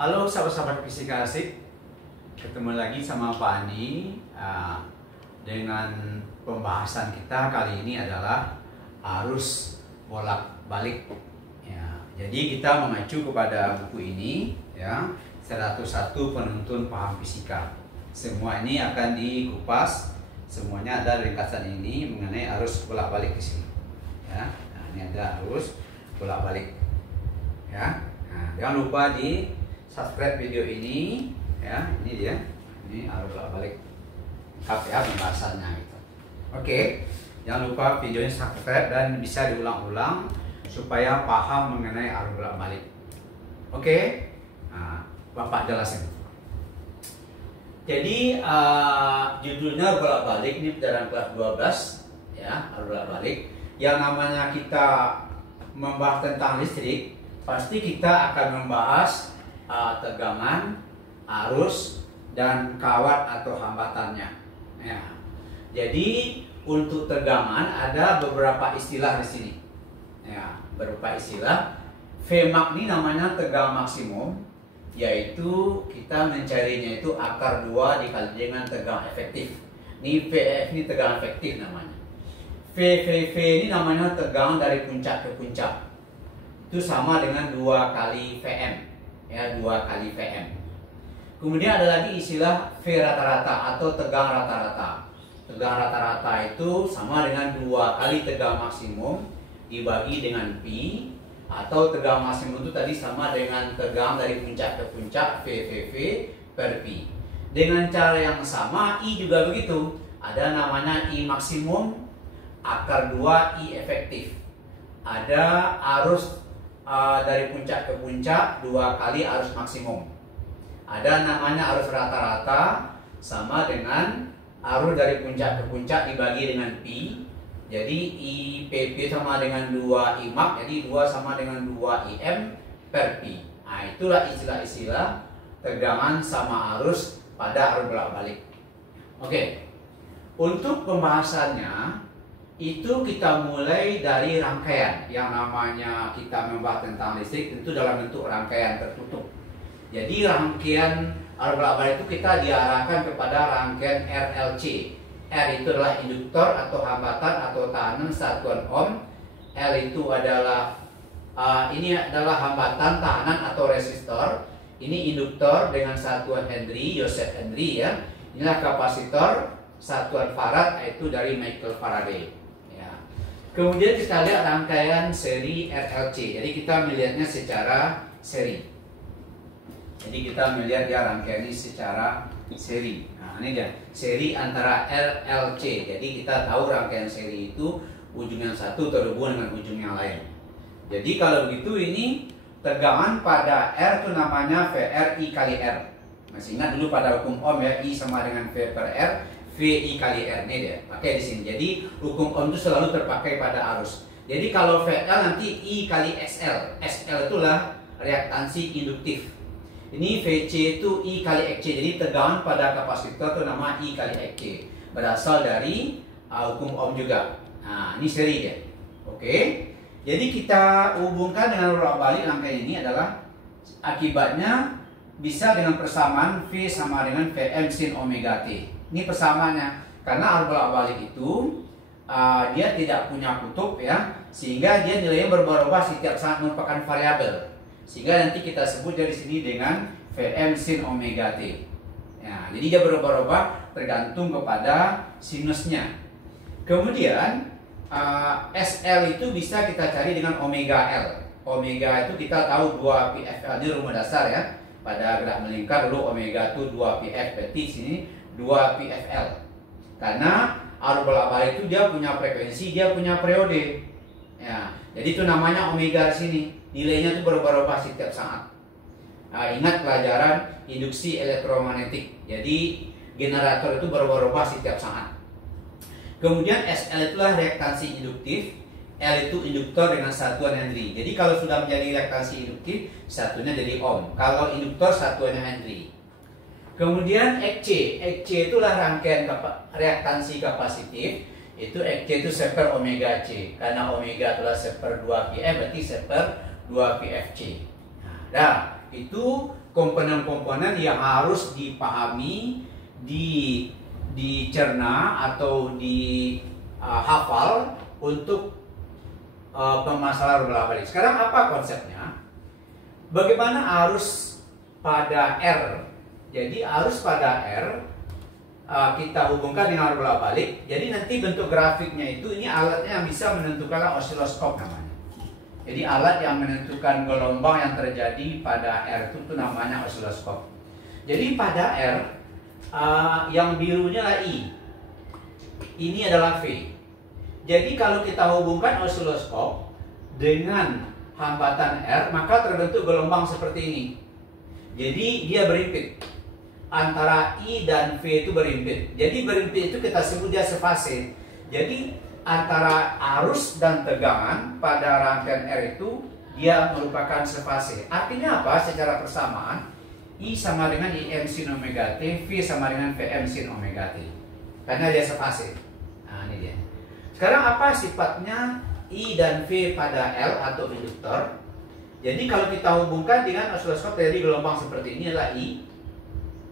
Halo sahabat-sahabat fisika asik, ketemu lagi sama Pak Andi dengan pembahasan kita kali ini adalah arus bolak-balik. Ya, jadi kita mengacu kepada buku ini, ya, 101 Penuntun Paham Fisika. Semua ini akan dikupas, semuanya ada ringkasan ini mengenai arus bolak-balik di sini. Ya, nah, ini ada arus bolak-balik. Ya, nah, jangan lupa di subscribe video ini, ya, ini dia, ini arus bolak-balik ya pembahasannya gitu. Oke, jangan lupa videonya subscribe dan bisa diulang-ulang supaya paham mengenai arus bolak-balik. Oke, nah, Bapak jelasin. Jadi judulnya bolak-balik, ini pelajaran kelas 12, ya, arus bolak-balik. Yang namanya kita membahas tentang listrik, pasti kita akan membahas tegangan, arus, dan kawat atau hambatannya. Ya. Jadi untuk tegangan ada beberapa istilah di sini. Ya, beberapa istilah. Vmax ini namanya tegangan maksimum, yaitu kita mencarinya itu akar 2 dikali dengan tegangan efektif. Ini VF ini tegangan efektif namanya. VVV ini namanya tegangan dari puncak ke puncak. Itu sama dengan 2 kali Vm. Ya, 2 kali Vm. Kemudian ada lagi istilah V rata-rata atau tegangan rata-rata. Tegangan rata-rata itu sama dengan 2 kali tegangan maksimum dibagi dengan pi, atau tegangan maksimum itu tadi sama dengan tegangan dari puncak ke puncak VVV per pi. Dengan cara yang sama I juga begitu. Ada namanya I maksimum akar 2 I efektif. Ada arus dari puncak ke puncak 2 kali arus maksimum. Ada namanya arus rata-rata sama dengan arus dari puncak ke puncak dibagi dengan pi. Jadi IPP sama dengan 2 IMAX, jadi 2 sama dengan 2 IM per pi. Nah, itulah istilah-istilah tegangan sama arus pada arus bolak-balik. Oke. Untuk pembahasannya itu kita mulai dari rangkaian. Yang namanya kita membahas tentang listrik itu dalam bentuk rangkaian tertutup. Jadi rangkaian arus bolak-balik itu kita diarahkan kepada rangkaian RLC. R itu adalah induktor atau hambatan atau tahanan satuan ohm. L itu adalah ini adalah hambatan, tahanan atau resistor. Ini induktor dengan satuan Henry, Joseph Henry, ya. Inilah kapasitor, satuan farad yaitu dari Michael Faraday. Kemudian kita lihat rangkaian seri RLC. Jadi kita melihatnya secara seri. Jadi kita melihat ya rangkaian ini secara seri. Nah, ini dia seri antara RLC. Jadi kita tahu rangkaian seri itu ujung yang satu terhubung dengan ujung yang lain. Jadi kalau begitu ini tegangan pada R itu namanya VRI kali R. Masih ingat dulu pada hukum Ohm ya, I sama dengan V per R. VI kali R ini dia pakai di sini. Jadi hukum Ohm itu selalu terpakai pada arus. Jadi kalau VL nanti I kali SL. SL itulah reaktansi induktif. Ini VC itu I kali XC. Jadi tegangan pada kapasitor itu nama I kali XC. Berasal dari hukum Ohm juga. Nah, ini seri dia. Oke. Jadi kita hubungkan dengan bolak-balik rangkaian ini adalah akibatnya bisa dengan persamaan V sama dengan Vm sin omega T. Ini persamaannya, karena arus bolak-balik itu dia tidak punya kutub ya, sehingga dia nilainya berubah-ubah setiap saat, merupakan variabel. Sehingga nanti kita sebut dari sini dengan Vm sin omega T. Ya, jadi dia berubah-ubah tergantung kepada sinusnya. Kemudian SL itu bisa kita cari dengan omega L. Omega itu kita tahu 2 PFL, ini rumus dasar ya. Pada gerak melingkar dulu omega itu 2 PF, berarti sini 2 PFL. Karena arus bolak-balik itu dia punya frekuensi, dia punya periode. Ya, jadi itu namanya omega di sini. Nilainya itu berubah-ubah setiap saat. Ingat pelajaran induksi elektromagnetik. Jadi generator itu berubah-ubah setiap saat. Kemudian SL itulah reaktansi induktif. L itu induktor dengan satuan Henry. Jadi kalau sudah menjadi reaktansi induktif, satunya jadi ohm. Kalau induktor satuannya Henry. Kemudian XC. XC itulah rangkaian reaktansi kapasitif. Itu XC itu seper omega C. Karena omega itulah seper 2 PF, berarti seper 2 PFC. Nah, itu komponen-komponen yang harus dipahami, dicerna atau dihafal untuk permasalahan bolak-balik. Sekarang apa konsepnya? Bagaimana arus pada R? Jadi arus pada R kita hubungkan dengan arus bolak-balik. Jadi nanti bentuk grafiknya itu, ini alatnya yang bisa menentukan osiloskop namanya. Jadi alat yang menentukan gelombang yang terjadi pada R itu namanya osiloskop. Jadi pada R yang birunya adalah I. Ini adalah V. Jadi kalau kita hubungkan osiloskop dengan hambatan R, maka terbentuk gelombang seperti ini. Jadi dia berimpit. Antara I dan V itu berimpit. Jadi berimpit itu kita sebut dia sefase. Jadi antara arus dan tegangan pada rangkaian R itu dia merupakan sefase. Artinya apa? Secara persamaan, I sama dengan IM sin omega T, V sama dengan VM sin omega T. Karena dia sefase. Nah, ini dia. Sekarang apa sifatnya I dan V pada L atau induktor? Jadi kalau kita hubungkan dengan osiloskop, jadi gelombang seperti ini adalah I.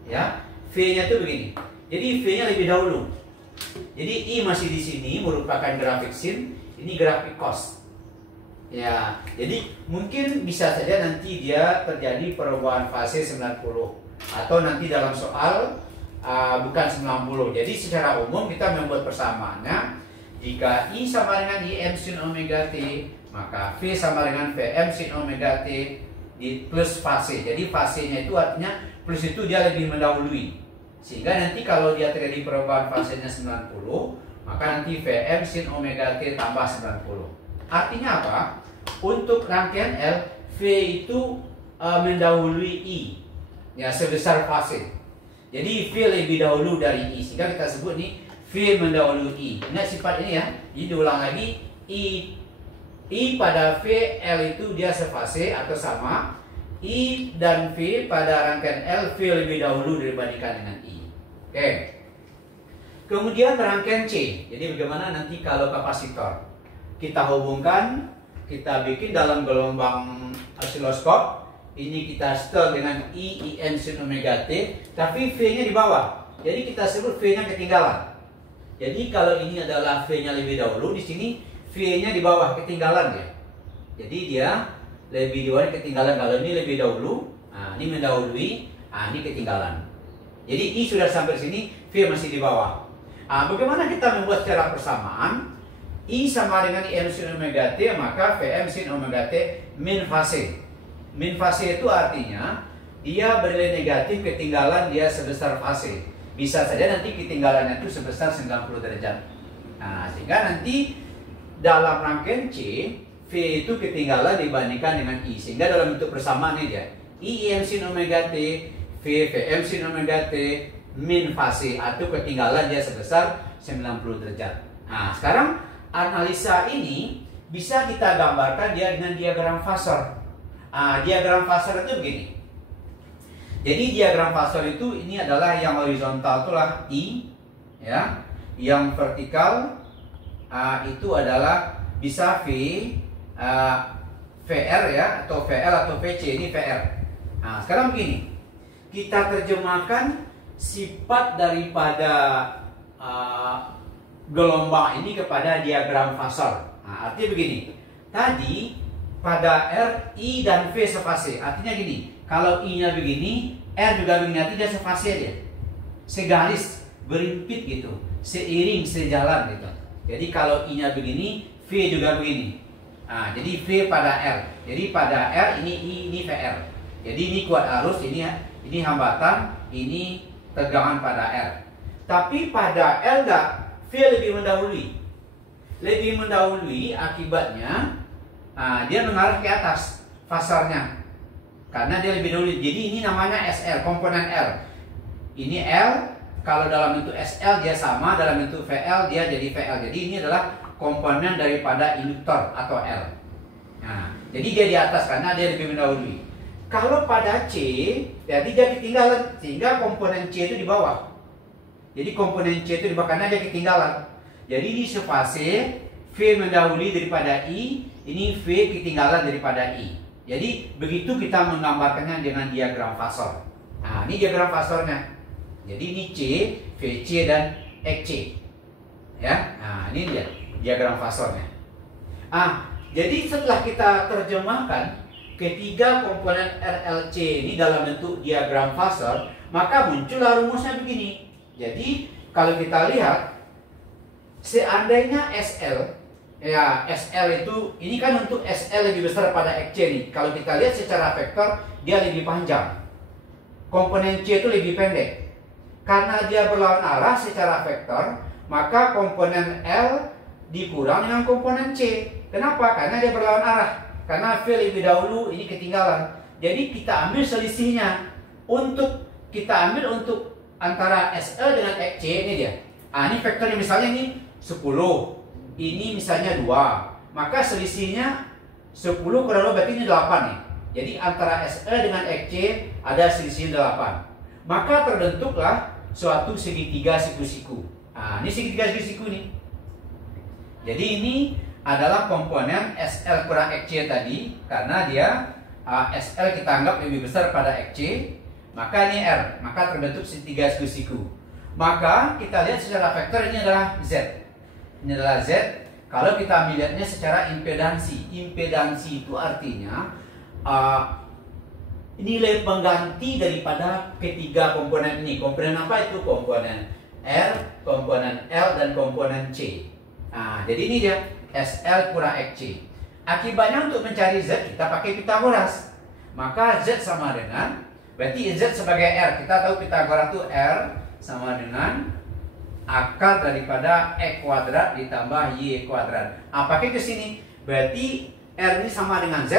Ya, V-nya itu begini. Jadi V-nya lebih dahulu. Jadi I masih di sini merupakan grafik sin, ini grafik cos. Ya, jadi mungkin bisa saja nanti dia terjadi perubahan fase 90 atau nanti dalam soal bukan 90. Jadi secara umum kita membuat persamaannya, jika I sama dengan IM sin omega T, maka V sama dengan VM sin omega T di plus fase. Jadi fasenya itu artinya plus itu dia lebih mendahului. Sehingga nanti kalau dia terjadi perubahan fasenya 90, maka nanti VM sin omega T tambah 90. Artinya apa? Untuk rangkaian L, V itu mendahului I. Ya, sebesar fase. Jadi V lebih dahulu dari I. Sehingga kita sebut nih V mendahului I. Ingat sifat ini ya. Jadi diulang lagi, I pada V, L itu dia sefase atau sama. I dan V pada rangkaian L, V lebih dahulu dibandingkan dengan I. Oke. Kemudian rangkaian C. Jadi bagaimana nanti kalau kapasitor? Kita hubungkan, kita bikin dalam gelombang osiloskop. Ini kita setel dengan I, IN sin omega T, tapi V-nya di bawah. Jadi kita sebut V-nya ketinggalan. Jadi kalau ini adalah V-nya lebih dahulu, di sini V-nya di bawah, ketinggalan dia. Jadi dia lebih dahulu ketinggalan. Kalau ini lebih dahulu, nah, ini mendahului, nah, ini ketinggalan. Jadi I sudah sampai sini, V masih di bawah. Nah, bagaimana kita membuat secara persamaan? I sama dengan IM sin omega T, maka VM sin omega T min fase. Min fase itu artinya dia bernilai negatif, ketinggalan dia sebesar fase. Bisa saja nanti ketinggalannya itu sebesar 90 derajat. Nah, sehingga nanti dalam rangkaian C, V itu ketinggalan dibandingkan dengan I. Sehingga dalam bentuk persamaan ini dia, I IM sin omega T, V VM sin omega T min fase, atau ketinggalan dia sebesar 90 derajat. Nah, sekarang analisa ini bisa kita gambarkan dia dengan diagram Fasor. Diagram Fasor itu begini. Jadi diagram Fasor itu ini adalah yang horizontal itulah I, ya. Yang vertikal itu adalah bisa V, VR ya, atau VL atau VC, ini VR. Nah, sekarang begini, kita terjemahkan sifat daripada gelombang ini kepada diagram Fasor. Nah, artinya begini, tadi pada R, I dan V sefase. Artinya gini, kalau I-nya begini, R juga begini, artinya dia sefase aja, segaris, berimpit gitu, seiring, sejalan gitu. Jadi kalau I-nya begini, V juga begini. Nah, jadi V pada R. Jadi pada R ini I, ini VR. Jadi ini kuat arus, ini hambatan, ini tegangan pada R. Tapi pada L enggak, V lebih mendahului. Lebih mendahului akibatnya dia mengarah ke atas fasarnya. Karena dia lebih dahulu. Jadi ini namanya SL, komponen L. Ini L, kalau dalam bentuk SL dia sama, dalam bentuk VL dia jadi VL. Jadi ini adalah komponen daripada induktor atau L. Nah, jadi dia di atas karena dia lebih mendahului. Kalau pada C, jadi dia ketinggalan, sehingga komponen C itu di bawah. Jadi komponen C itu di bawah karena dia ketinggalan. Jadi ini sefase, V mendahului daripada I, ini V ketinggalan daripada I. Jadi begitu kita menggambarkannya dengan diagram fasor. Nah, ini diagram fasornya. Jadi ini C, VC dan XC. Ya. Nah, ini dia diagram fasornya. Jadi setelah kita terjemahkan ketiga komponen RLC ini dalam bentuk diagram fasor, maka muncullah rumusnya begini. Jadi kalau kita lihat, seandainya SL, ya SL itu, ini kan untuk SL lebih besar pada XC nih. Kalau kita lihat secara vektor, dia lebih panjang. Komponen C itu lebih pendek. Karena dia berlawan arah secara vektor, maka komponen L dikurang dengan komponen C. Kenapa? Karena dia berlawan arah. Karena V lebih dahulu, ini ketinggalan. Jadi kita ambil selisihnya. Kita ambil untuk antara SL dengan XC, ini dia. Ini vektornya misalnya ini 10. Ini misalnya 2, maka selisihnya 10 kurang lebih berarti ini 8 nih. Jadi antara SL dengan XC ada selisih 8. Maka terbentuklah suatu segitiga siku-siku. Ini segitiga siku-siku nih. Jadi ini adalah komponen SL kurang XC tadi, karena dia SL kita anggap lebih besar pada XC, maka ini R, maka terbentuk segitiga siku-siku. Maka kita lihat secara vektor ini adalah Z. Ini adalah Z. Kalau kita melihatnya secara impedansi, impedansi itu artinya nilai pengganti daripada ketiga komponen ini. Komponen apa itu? Komponen R, komponen L, dan komponen C. Jadi ini dia SL kurang XC. Akibatnya untuk mencari Z kita pakai Pitagoras. Maka Z sama dengan, berarti Z sebagai R. Kita tahu Pitagoras itu R sama dengan akar daripada X kuadrat ditambah Y kuadrat. Pakai ke sini. Berarti R ini sama dengan Z.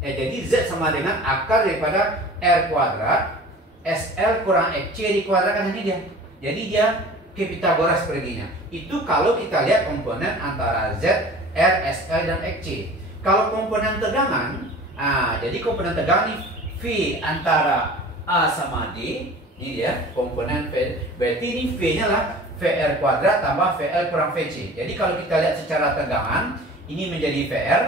Jadi Z sama dengan akar daripada R kuadrat SL kurang XC dikuadratkan, ini dia. Jadi dia ke Pitagoras perginya. Itu kalau kita lihat komponen antara Z, R, SL, dan XC. Kalau komponen tegangan, jadi komponen tegangan ini V antara A sama D. Ini dia komponen V. Berarti ini V-nya lah VR kuadrat tambah VL kurang VC. Jadi kalau kita lihat secara tegangan, ini menjadi VR,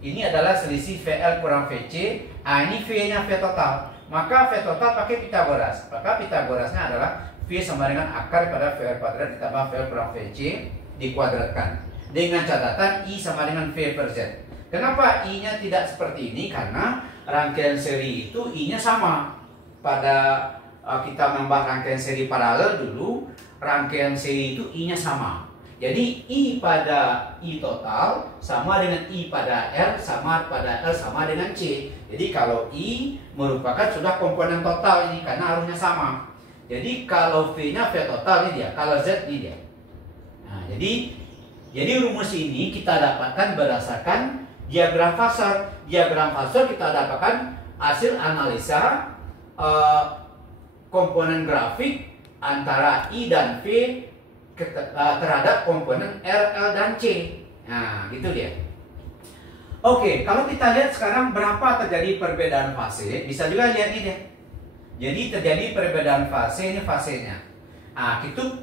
ini adalah selisih VL kurang VC. Ini V-nya V total. Maka V total pakai Pitagoras. Maka Pitagorasnya adalah V sama dengan akar pada VR kuadrat ditambah VL kurang VC dikuadratkan. Dengan catatan I sama dengan V per Z. Kenapa I-nya tidak seperti ini? Karena rangkaian seri itu I-nya sama. Pada kita membahas rangkaian seri paralel dulu, rangkaian seri itu I-nya sama. Jadi I pada I total sama dengan I pada R sama pada L sama dengan C. Jadi kalau I merupakan sudah komponen total ini karena arusnya sama. Jadi kalau V-nya V total ini dia, kalau Z ini dia. Jadi rumus ini kita dapatkan berdasarkan diagram fasor. Diagram fasor kita dapatkan hasil analisa komponen grafik antara I dan V terhadap komponen R, L, dan C. Gitu dia. Oke, kalau kita lihat sekarang berapa terjadi perbedaan fase, bisa juga lihat ini deh. Jadi terjadi perbedaan fase, ini fasenya.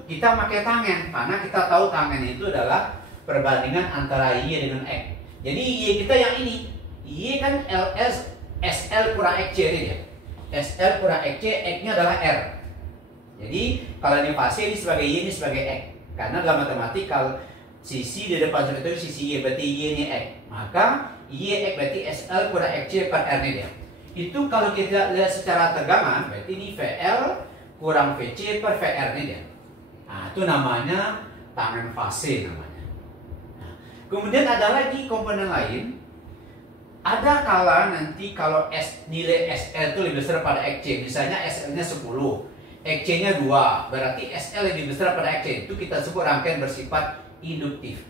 Kita pakai tangen, karena kita tahu tangen itu adalah perbandingan antara Y dengan X. Jadi Y kita yang ini, Y kan LS, SL kurang XC ini dia. SL kurang XC, X-nya adalah R. Jadi kalau ini fase, ini sebagai Y, ini sebagai X. Karena dalam matematik kalau sisi di depan itu sisi Y, berarti Y ini X. Maka Y X berarti SL kurang XC per R ini dia. Itu kalau kita lihat secara tegangan, berarti ini VL kurang VC per VR ini dia. Itu namanya tangen fase namanya. Kemudian ada lagi komponen lain. Ada kala nanti kalau nilai SL itu lebih besar pada XC. Misalnya SL-nya 10. XC-nya 2, berarti SL lebih besar pada XC. Itu kita sebut rangkaian bersifat induktif.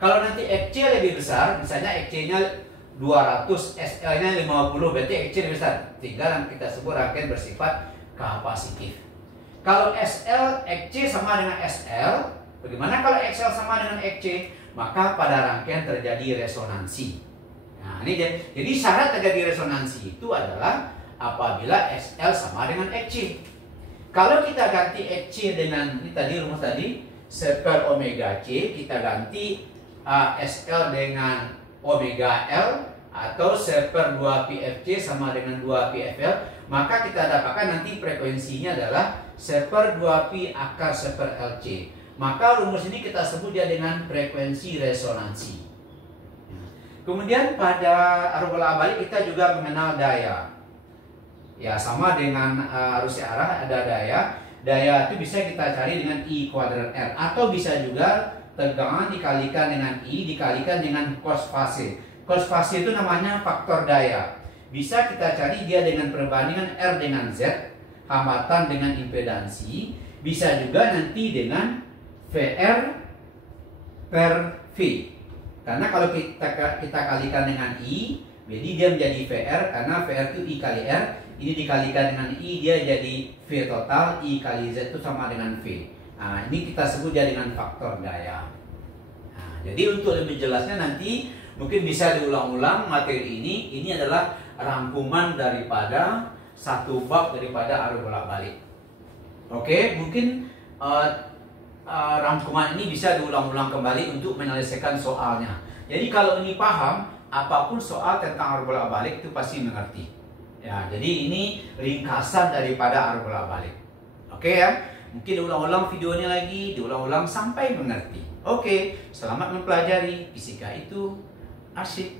Kalau nanti XC lebih besar, misalnya XC-nya 200, SL-nya 50, berarti XC lebih besar. Tinggal kita sebut rangkaian bersifat kapasitif. Kalau SL, XC sama dengan SL, bagaimana kalau XL sama dengan XC? Maka pada rangkaian terjadi resonansi. Ini dia. Jadi syarat terjadi resonansi itu adalah apabila SL sama dengan XC. Kalau kita ganti XC dengan ini tadi rumus tadi seper omega C, kita ganti SL dengan omega L, atau 1/2 PFC sama dengan 2 PFL, maka kita dapatkan nanti frekuensinya adalah 1/2 Pi akar 1/LC. Maka rumus ini kita sebut dia dengan frekuensi resonansi. Kemudian pada arus bolak balik kita juga mengenal daya. Ya, sama dengan arus arah ada daya. Daya itu bisa kita cari dengan I kuadrat R, atau bisa juga tegangan dikalikan dengan I dikalikan dengan cos fase. Cos fase itu namanya faktor daya. Bisa kita cari dia dengan perbandingan R dengan Z, hambatan dengan impedansi. Bisa juga nanti dengan VR per V. Karena kalau kita kalikan dengan I, jadi dia menjadi VR, karena VR itu I kali R. Ini dikalikan dengan I, dia jadi V total, I kali Z itu sama dengan V. Nah, ini kita sebut dia dengan faktor daya. Nah, jadi untuk lebih jelasnya nanti mungkin bisa diulang-ulang materi ini. Ini adalah rangkuman daripada satu bab daripada arus bolak-balik. Oke, mungkin rangkuman ini bisa diulang-ulang kembali untuk menyelesaikan soalnya. Jadi kalau ini paham, apapun soal tentang arus bolak-balik itu pasti mengerti. Ya, jadi ini ringkasan daripada arus bolak-balik. Oke ya, mungkin diulang-ulang videonya lagi, diulang-ulang sampai mengerti. Oke, selamat mempelajari. Fisika itu asik.